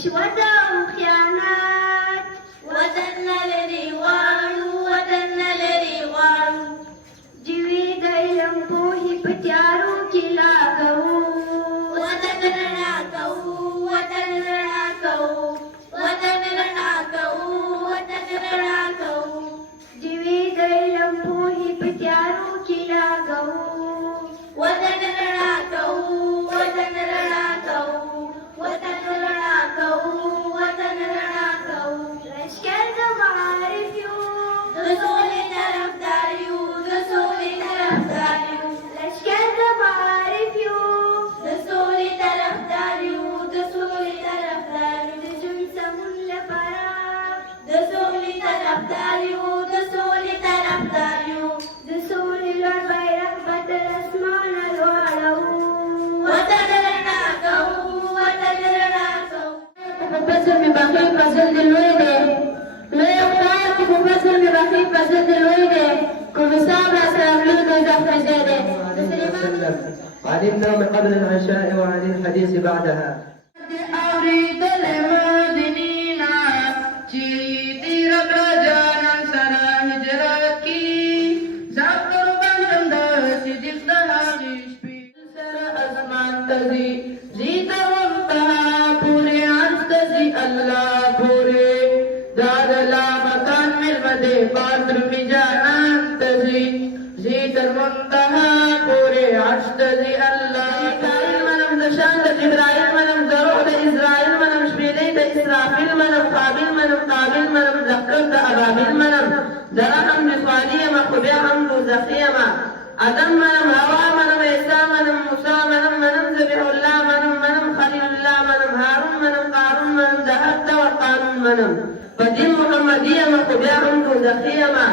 رشوة او خیانت وطن لري غواړو وطن لري غواړو جوی د علم پوهې په تیارو کې لا کوو وطن رڼا کوو وطن رڼا کوو وطن رڼا کوو وطن رڼا کوو جوی د علم پوهې په تیارو کې لا کوو وطن رڼا کوو وطن رڼا کوو وطن رڼا کوو وطن رڼا کوو لشکر د معارف یو د سولې طرفدار یو د سولې طرفدار یو لشکر د معارف یو د سولې طرفدار یو د سولې طرفدار یو د ژوند سمون لپاره د سولې طرفدار یو د سولې طرفدار یو د سولې لوړ بیرغ به تر اسمانه لوړوو وطن رڼا کوو وطن رڼا کوو په فضل مې باقي فضل دې لوی دی لوی خدای چې په فضل مې باقي فضل دې لوی دی کوم حساب را سره لوی دوزخ ته ځای دی علمنا من قبل العشاء وعن الحديث بعدها إبراهيم منم ضروع إسرائيل منم شبيلي إسرافيل منم قابل منم قابل منم ذكر أبابيل منم درهم بصالية مقبيا حمد زخيما أدم منم هوا منم عيسى منم موسى منم ذبيح الله منم خليل الله منم هارون منم قارون منم ذهبت وقانون منم فدين محمدية مقبيا حمد زخيما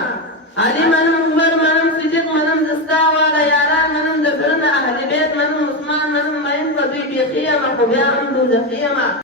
علي منم عمر منم صديق منم دستاوى ليالان منم ذكرنا أهل بيت منم عثمان منم مين فضي بيخيما قبيا حمد زخيما